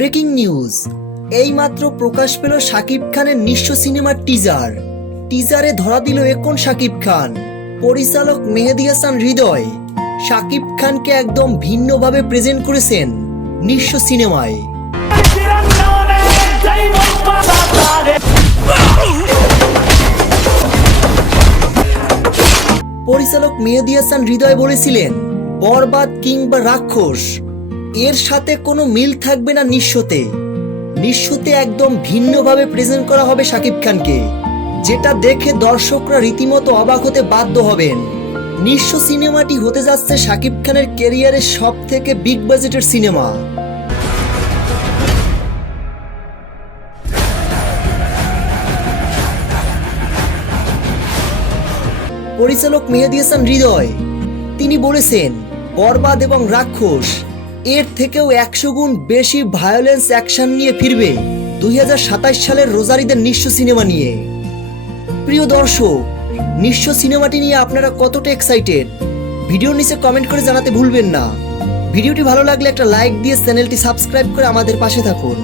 Breaking news, এইমাত্র প্রকাশ পেল শাকিব খানের নিঃস্ব সিনেমার টিজারে ধরা দিল এখন শাকিব খান। পরিচালক মেহেদী হাসান হৃদয় শাকিব খানকে একদম ভিন্নভাবে প্রেজেন্ট করেছেন নিঃস্ব সিনেমায়। পরিচালক মেহেদী হাসান হৃদয় বলেছিলেন, বরবাদ কিংবা রাক্ষস এর সাথে কোনো মিল থাকবে না নিঃস্বতে একদম ভিন্নভাবে প্রেজেন্ট করা হবে শাকিব খানকে, যেটা দেখে দর্শকরা রীতিমতো অবাক হতে বাধ্য হবেন। নিঃস্ব সিনেমাটি হতে যাচ্ছে শাকিব খানের ক্যারিয়ারের সবথেকে বিগ বাজেটের সিনেমা। পরিচালক মেহেদী হাসান হৃদয় তিনি বলেছেন, বরবাদ এবং রাক্ষস এর থেকেও 100 গুণ বেশি ভায়োলেন্স অ্যাকশন নিয়ে ফিরবে 2027 সালের রোজারিদের নিঃস্ব সিনেমা নিয়ে। প্রিয় দর্শক, নিঃস্ব সিনেমাটি নিয়ে আপনারা কতটা এক্সাইটেড ভিডিওর নিচে কমেন্ট করে জানাতে ভুলবেন না। ভিডিওটি ভালো লাগলে একটা লাইক দিয়ে চ্যানেলটি সাবস্ক্রাইব করে আমাদের পাশে থাকুন।